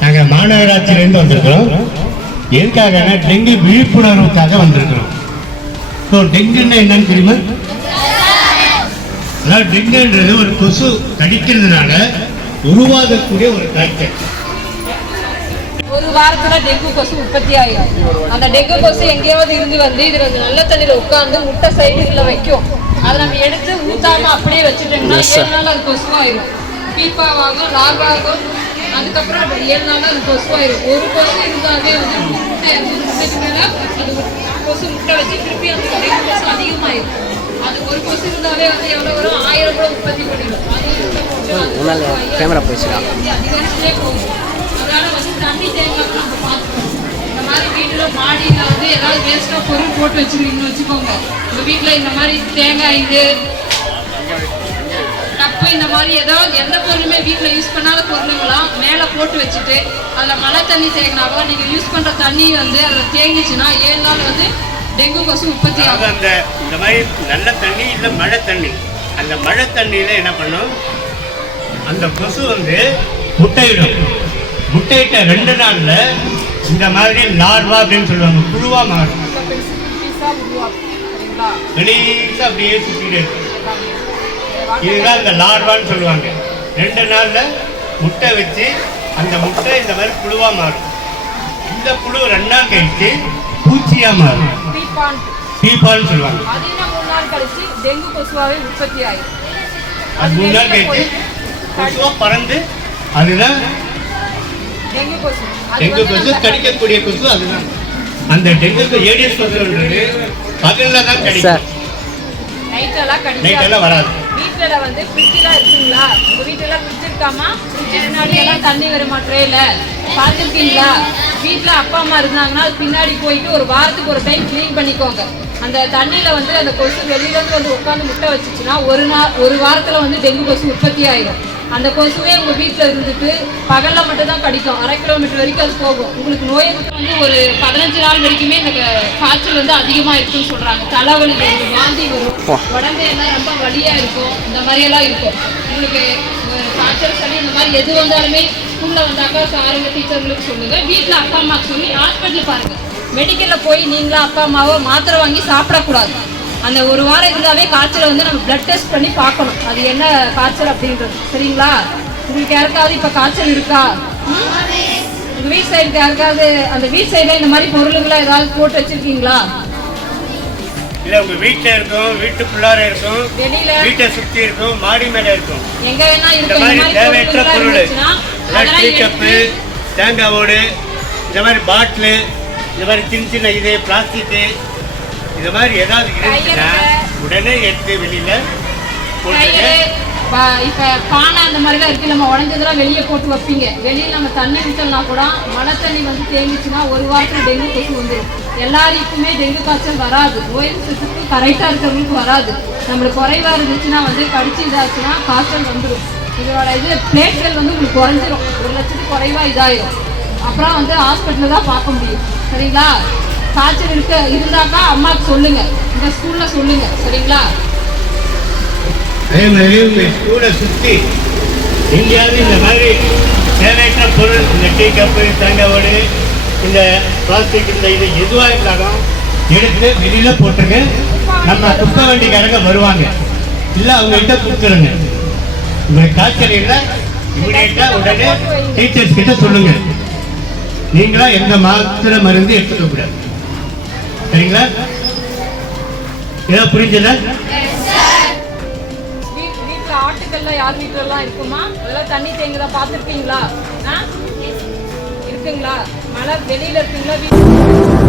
நாங்கள் மாநகராட்சியிலேருந்து வந்திருக்கிறோம். எதுக்காகனா டெங்கு விழிப்புணர்வுக்காக வந்திருக்கிறோம். ஸோ டெங்குன்னா என்னன்னு தெரியுமா? அதாவது டெங்குன்றது ஒரு கொசு கடிக்கிறதுனால உருவாகக்கூடிய ஒரு காய்ச்சல் ஒரு வாரத்துல டெங்கு கொசு உற்பத்தி ஆயிரும். அந்த டெங்கு கொசு எங்கேயாவது இருந்து வந்து இதுல நல்ல தண்ணியில உட்கார்ந்து முட்டை சைடுல வைக்கும். அதை நம்ம எடுத்து ஊத்தாம அப்படியே வச்சுட்டோம்னா ஏழு நாள் அது கொசுவாயிரும். பீப்பாவாகும் லாபாகும் அதுக்கப்புறம் அது ஏழு நாள் அது கொசுவாயிரும். ஒரு கொசு இருந்தாவே வந்து முட்டை முட்டைக்கு மேல அது கொசு முட்டை வச்சு திருப்பி அந்த டெங்கு கொசு அதிகமாயிரும். அது ஒரு கொசு இருந்தாவே வந்து எவ்வளவு வரும் ஆயிரம் கூட உற்பத்தி பண்ணிடும். அது போயிடுச்சுடா. வந்து அதிகரிச்சுட்டே போகும். தண்ணி நம்ம பார்த்துக்கணும் இந்த மாதிரி வீட்டில் மாடியில் வந்து ஏதாவது வேஸ்ட்டாக பொருள் போட்டு வச்சுருக்கீங்கன்னு வச்சுக்கோங்க. உங்கள் வீட்டில் இந்த மாதிரி தேங்காய் இது கப்பு இந்த மாதிரி ஏதாவது எந்த பொருளுமே வீட்டில் யூஸ் பண்ணாத பொருளுங்களாம் மேலே போட்டு வச்சுட்டு அதில் மழை தண்ணி தேங்கினாவோ நீங்கள் யூஸ் பண்ணுற தண்ணி வந்து அதில் தேங்கிச்சுன்னா ஏழு நாள் வந்து டெங்கு கொசு உற்பத்தி ஆகும். அந்த இந்த மாதிரி நல்ல தண்ணி இல்லை மழை தண்ணி. அந்த மழை தண்ணியில் என்ன பண்ணும்? அந்த கொசு வந்து முட்டையிடும். முட்டையிட்ட ரெண்டு நாள்ல இந்த மாதிரி லார்வா அப்படின்னு சொல்லுவாங்க. புழுவா மாறும். வெளியில அப்படியே சுற்றிட்டு இருக்கும். இதுதான் இந்த லார்வான்னு சொல்லுவாங்க. ரெண்டு நாள்ல முட்டை வச்சு அந்த முட்டை இந்த மாதிரி புழுவா மாறும். இந்த புழு ரெண்டு நாள் கழிச்சு பூச்சியா மாறும். பீப்பான் பீப்பான்னு சொல்லுவாங்க. அது டெங்கு கொசுவாவே உற்பத்தி ஆயிடும் அது மூணு நாள் கழிச்சு கொசுவா பறந்து அதுதான் டெங்கு கொசு. கடிக்கக்கூடிய கொசு அதுதான். அந்த டெங்குக்கு ஏடிஎஸ் கொசுன்றது பகல்ல தான் கடிக்கும். நைட்டெல்லாம் வராது. வீட்டுல வந்து ஃப்ரிட்ஜெலாம் இருக்குங்களா? உங்க வீட்டுல எல்லாம் ஃப்ரிட்ஜ் இருக்காமா ஃப்ரிட்ஜ் முன்னாடி எல்லாம் தண்ணி வருமா ட்ரேல பார்த்துருக்கீங்களா வீட்டுல அப்பா அம்மா இருந்தாங்கன்னா அது பின்னாடி போயிட்டு ஒரு வாரத்துக்கு ஒரு டைம் க்ளீன் பண்ணிக்கோங்க. அந்த தண்ணியில வந்து அந்த கொசு வெளியில இருந்து வந்து உட்காந்து முட்டை வச்சுச்சுன்னா ஒரு நாள் ஒரு வாரத்துல வந்து டெங்கு கொசு உற்பத்தி ஆயிடும் அந்த கொசுவே உங்க வீட்டுல இருந்துட்டு பகல்ல மட்டும் தான் கடிக்கும். அரை கிலோமீட்டர் வரைக்கும் அது போகும். உங்களுக்கு நோய் வந்து ஒரு பதினஞ்சு நாள் வரைக்குமே இந்த காய்ச்சல் வந்து அதிகமா இருக்குன்னு சொல்றாங்க. தலைவலி வரும் வாந்தி வரும் உடம்பு எல்லாம் ரொம்ப வலியா இருக்கும். இந்த மாதிரி எல்லாம் இருக்கும். உங்களுக்கு காய்ச்சல் சளி இந்த மாதிரி எது வந்தாலுமே ஸ்கூல்ல வந்தாக்கா சாருங்க டீச்சர்களுக்கு சொல்லுங்க. வீட்ல அப்பா அம்மாக்கு சொல்லி ஹாஸ்பிட்டல் பாருங்க. மெடிக்கல்ல போய் நீங்களா அப்பா அம்மாவோ மாத்திரை வாங்கி சாப்பிடக்கூடாது. அந்த ஒரு வாரம் இருந்தாவே காய்ச்சலை வந்து நம்ம பிளட் டெஸ்ட் பண்ணி பார்க்கணும். அது என்ன காய்ச்சல் அப்படின்றது. சரிங்களா? உங்களுக்கு யாருக்காவது இப்ப காய்ச்சல் இருக்கா? ம்? உங்க வீட் சைடுக்கு யாருக்காவது அந்த வீட் சைடுல இந்த மாதிரி பொருளுங்களை ஏதாவது போட்டு வச்சிருக்கீங்களா? இல்ல உங்க வீட்டுல இருக்கும் வீட்டுக்குள்ளார இருக்கும் வெளியில. வீட்டை சுத்தி இருக்கும் மாடி மேல இருக்கும். எங்க வேணா இந்த மாதிரி தேவையற்ற பொருள். டீ கப்பு தேங்காய் ஓடு இந்த மாதிரி பாட்டிலு இந்த மாதிரி சின்ன சின்ன இது பிளாஸ்டிக்கு இது மாதிரி ஏதாவது இருந்துச்சுன்னா. உடனே எடுத்து வெளியில இப்ப பானை அந்த இருக்கு. நம்ம உடஞ்சதெல்லாம் வெளியே போட்டு வைப்பீங்க. வெளியே நம்ம தண்ணி ஊற்றலனா கூட மழை தண்ணி வந்து தேங்கிச்சுன்னா ஒரு வாரத்துல டெங்கு கொசு வந்துடும் எல்லாருக்குமே டெங்கு காய்ச்சல் வராது. எதிர்ப்பு கரெக்டாக இருக்கிறவங்களுக்கு வராது. நம்மளுக்கு குறைவா இருந்துச்சுன்னா வந்து கடிச்சு இதாச்சுன்னா காய்ச்சல் வந்துடும் இதோட இது பிளேட்கள் வந்து உங்களுக்கு குறைஞ்சிரும். ஒரு லட்சத்துக்கு குறைவா இதாயிரும். அப்புறம் வந்து ஹாஸ்பிட்டலில் தான் பார்க்க முடியும். சரிங்களா? காய்ச்சல் இருக்க. இருந்தாக்கா அம்மாவுக்கு சொல்லுங்க. இந்த ஸ்கூல்ல சொல்லுங்க. சரிங்களா? அதே மாதிரி ஸ்கூலை சுத்தி. எங்கேயாவது இந்த மாதிரி தேவையற்ற பொருள் இந்த டீ கப்பு தங்கவோடு இந்த பிளாஸ்டிக் இந்த இது எதுவாக இருந்தாலும் எடுத்து வெளியில் போட்டுருங்க. நம்ம குப்பை வண்டிக்காரங்க வருவாங்க. இல்லை அவங்ககிட்ட கொடுத்துருங்க. உங்களுக்கு காய்ச்சல் இல்லை. இமீடியட்டா உடனே டீச்சர்ஸ் கிட்ட சொல்லுங்க. நீங்களாக எந்த மாத்திரை மருந்து எடுத்துக்க கூடாது சரிங்களா? ஏதோ புரிஞ்சல வீட்- ஆட்டுக்கள்லாம் யார் வீட்டுல எல்லாம் இருக்குமா? அதெல்லாம் தண்ணி தேங்குதா? பாத்துருக்கீங்களா ஆ? இருக்குங்களா? மழை வெளியில இருக்குங்களா?